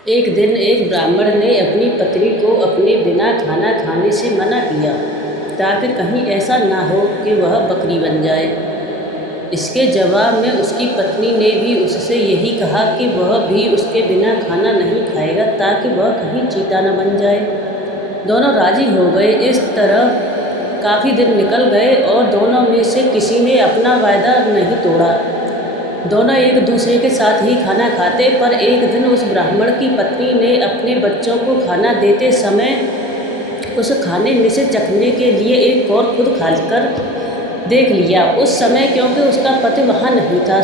एक दिन एक ब्राह्मण ने अपनी पत्नी को अपने बिना खाना खाने से मना किया, ताकि कहीं ऐसा ना हो कि वह बकरी बन जाए। इसके जवाब में उसकी पत्नी ने भी उससे यही कहा कि वह भी उसके बिना खाना नहीं खाएगा, ताकि वह कहीं चीता न बन जाए। दोनों राजी हो गए। इस तरह काफ़ी दिन निकल गए और दोनों में से किसी ने अपना वायदा नहीं तोड़ा। दोनों एक दूसरे के साथ ही खाना खाते, पर एक दिन उस ब्राह्मण की पत्नी ने अपने बच्चों को खाना देते समय उस खाने में से चखने के लिए एक और खुद खाकर देख लिया। उस समय क्योंकि उसका पति वहाँ नहीं था,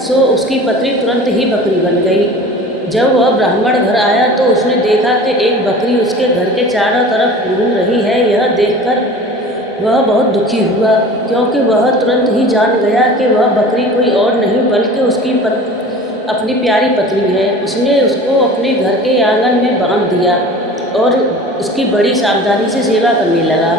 सो उसकी पत्नी तुरंत ही बकरी बन गई। जब वह ब्राह्मण घर आया तो उसने देखा कि एक बकरी उसके घर के चारों तरफ घूम रही है। यह देखकर वह बहुत दुखी हुआ, क्योंकि वह तुरंत ही जान गया कि वह बकरी कोई और नहीं बल्कि उसकी अपनी प्यारी पत्नी है। उसने उसको अपने घर के आंगन में बांध दिया और उसकी बड़ी सावधानी से सेवा करने लगा।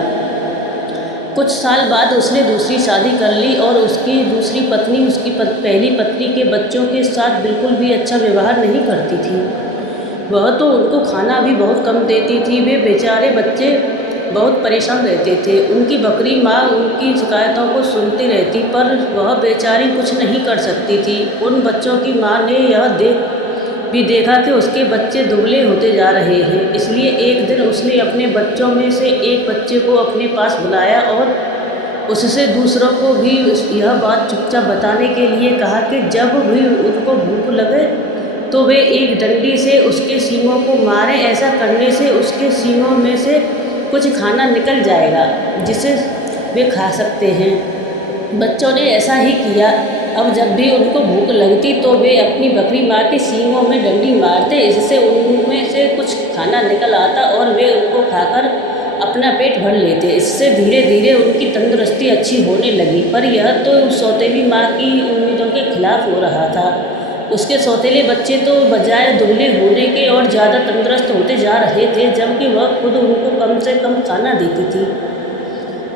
कुछ साल बाद उसने दूसरी शादी कर ली और उसकी दूसरी पत्नी उसकी पहली पत्नी के बच्चों के साथ बिल्कुल भी अच्छा व्यवहार नहीं करती थी। वह तो उनको खाना भी बहुत कम देती थी। वे बेचारे बच्चे बहुत परेशान रहते थे। उनकी बकरी माँ उनकी शिकायतों को सुनती रहती, पर वह बेचारी कुछ नहीं कर सकती थी। उन बच्चों की माँ ने यह देखा कि उसके बच्चे दुबले होते जा रहे हैं। इसलिए एक दिन उसने अपने बच्चों में से एक बच्चे को अपने पास बुलाया और उससे दूसरों को भी यह बात चुपचाप बताने के लिए कहा कि जब भी उनको भूख लगे तो वे एक डंडी से उसके सींगों को मारें। ऐसा करने से उसके सींगों में से कुछ खाना निकल जाएगा जिसे वे खा सकते हैं। बच्चों ने ऐसा ही किया। अब जब भी उनको भूख लगती तो वे अपनी बकरी माँ के सींगों में डंडी मारते। इससे उनमें से कुछ खाना निकल आता और वे उनको खाकर अपना पेट भर लेते। इससे धीरे धीरे उनकी तंदुरुस्ती अच्छी होने लगी। पर यह तो सौतेली माँ की उम्मीदों के खिलाफ हो रहा था। उसके सौतेले बच्चे तो बजाय दुबले होने के और ज़्यादा तंदुरुस्त होते जा रहे थे, जबकि वह खुद उनको कम से कम खाना देती थी।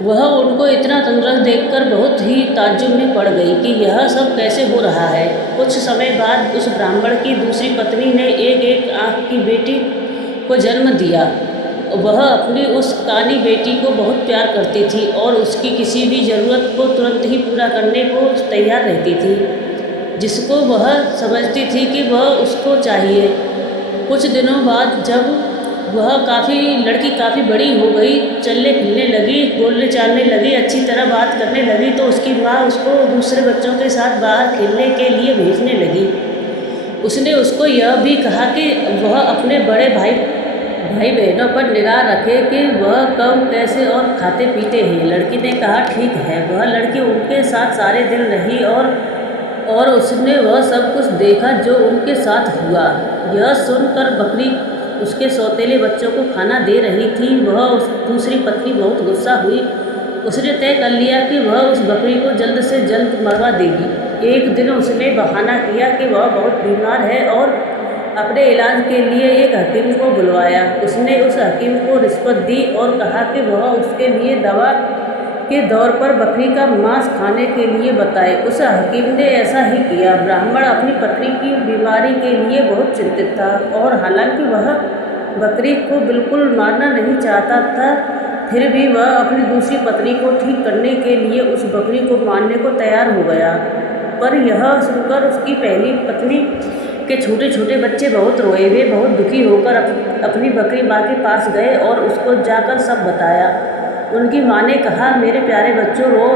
वह उनको इतना तंदुरुस्त देखकर बहुत ही ताज्जुब में पड़ गई कि यह सब कैसे हो रहा है। कुछ समय बाद उस ब्राह्मण की दूसरी पत्नी ने एक आँख की बेटी को जन्म दिया। वह अपनी उस कानी बेटी को बहुत प्यार करती थी और उसकी किसी भी ज़रूरत को तुरंत ही पूरा करने को तैयार रहती थी, जिसको वह समझती थी कि वह उसको चाहिए। कुछ दिनों बाद जब वह लड़की काफ़ी बड़ी हो गई, चलने फिरने लगी, बोलने चालने लगी, अच्छी तरह बात करने लगी, तो उसकी माँ उसको दूसरे बच्चों के साथ बाहर खेलने के लिए भेजने लगी। उसने उसको यह भी कहा कि वह अपने बड़े भाई बहनों पर निगाह रखे कि वह कब कैसे और खाते पीते हैं। लड़की ने कहा ठीक है। वह लड़की उनके साथ सारे दिन रही और उसने वह सब कुछ देखा जो उनके साथ हुआ। यह सुनकर बकरी उसके सौतेले बच्चों को खाना दे रही थी। उस दूसरी पत्नी बहुत गुस्सा हुई। उसने तय कर लिया कि वह उस बकरी को जल्द से जल्द मरवा देगी। एक दिन उसने बहाना किया कि वह बहुत बीमार है और अपने इलाज के लिए एक हकीम को बुलवाया। उसने उस हकीम को रिश्वत दी और कहा कि वह उसके लिए दवा के दौर पर बकरी का मांस खाने के लिए बताए। उस हकीम ने ऐसा ही किया। ब्राह्मण अपनी पत्नी की बीमारी के लिए बहुत चिंतित था और हालांकि वह बकरी को बिल्कुल मारना नहीं चाहता था, फिर भी वह अपनी दूसरी पत्नी को ठीक करने के लिए उस बकरी को मारने को तैयार हो गया। पर यह सुनकर उसकी पहली पत्नी के छोटे छोटे बच्चे बहुत रोए। वे बहुत दुखी होकर अपनी बकरी माँ के पास गए और उसको जाकर सब बताया। उनकी माँ ने कहा, मेरे प्यारे बच्चों, रो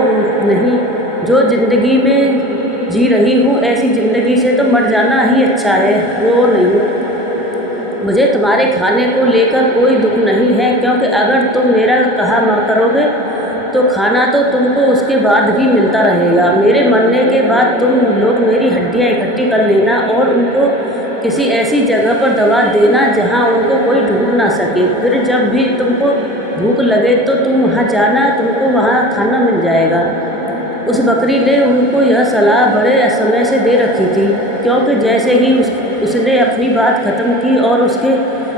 नहीं। जो ज़िंदगी में जी रही हूँ, ऐसी ज़िंदगी से तो मर जाना ही अच्छा है। रो नहीं। मुझे तुम्हारे खाने को लेकर कोई दुख नहीं है, क्योंकि अगर तुम मेरा कहा करोगे तो खाना तो तुमको उसके बाद भी मिलता रहेगा। मेरे मरने के बाद तुम लोग मेरी हड्डियाँ इकट्ठी कर लेना और उनको किसी ऐसी जगह पर दबा देना जहाँ उनको कोई ढूंढ ना सके। फिर जब भी तुमको भूख लगे तो तुम वहाँ जाना, तुमको वहाँ खाना मिल जाएगा। उस बकरी ने उनको यह सलाह बड़े समय से दे रखी थी, क्योंकि जैसे ही उसने अपनी बात ख़त्म की और उसके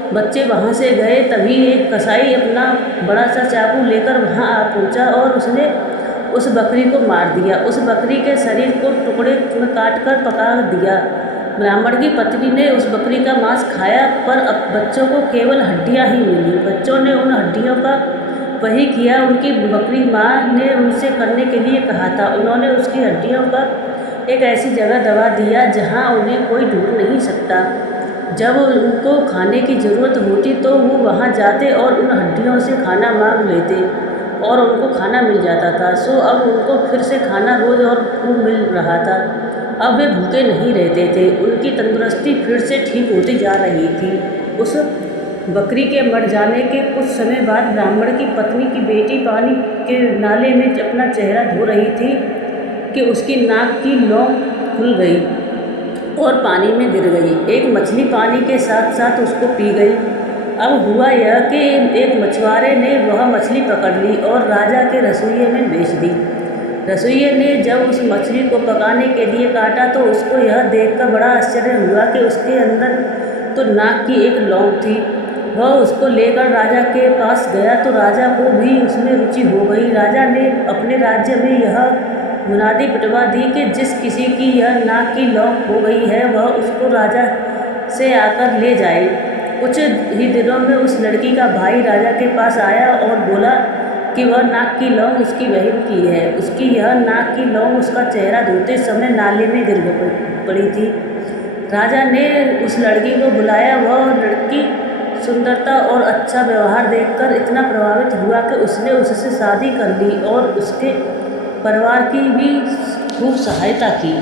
बच्चे वहाँ से गए, तभी एक कसाई अपना बड़ा सा चाकू लेकर वहाँ आ पहुँचा और उसने उस बकरी को मार दिया। उस बकरी के शरीर को टुकड़े में काट कर पका दिया। ब्राह्मण की पत्नी ने उस बकरी का मांस खाया, पर अब बच्चों को केवल हड्डियां ही मिली। बच्चों ने उन हड्डियों का वही किया उनकी बकरी माँ ने उनसे करने के लिए कहा था। उन्होंने उसकी हड्डियों का एक ऐसी जगह दबा दिया जहाँ उन्हें कोई ढूंढ नहीं सकता। जब उनको खाने की ज़रूरत होती तो वो वहाँ जाते और उन हड्डियों से खाना मांग लेते और उनको खाना मिल जाता था। सो अब उनको फिर से खाना रोज़ और खूब मिल रहा था। अब वे भूखे नहीं रहते थे। उनकी तंदुरुस्ती फिर से ठीक होती जा रही थी। उस बकरी के मर जाने के कुछ समय बाद ब्राह्मण की पत्नी की बेटी पानी के नाले में अपना चेहरा धो रही थी कि उसकी नाक की लौ खुल गई और पानी में गिर गई। एक मछली पानी के साथ साथ उसको पी गई। अब हुआ यह कि एक मछुआरे ने वह मछली पकड़ ली और राजा के रसोइये में बेच दी। रसोइये ने जब उस मछली को पकाने के लिए काटा तो उसको यह देखकर बड़ा आश्चर्य हुआ कि उसके अंदर तो नाक की एक लौंग थी। वह उसको लेकर राजा के पास गया तो राजा को भी उसमें रुचि हो गई। राजा ने अपने राज्य में यह मुनादी पिटवा दी कि जिस किसी की यह नाक की लौंग हो गई है वह उसको राजा से आकर ले जाए। कुछ ही दिनों में उस लड़की का भाई राजा के पास आया और बोला कि वह नाक की लौंग उसकी बहन की है। उसकी यह नाक की लौंग उसका चेहरा धोते समय नाले में गिर पड़ी थी। राजा ने उस लड़की को बुलाया। वह लड़की सुंदरता और अच्छा व्यवहार देखकर इतना प्रभावित हुआ कि उसने उससे शादी कर ली और उसके परिवार की भी खूब सहायता की।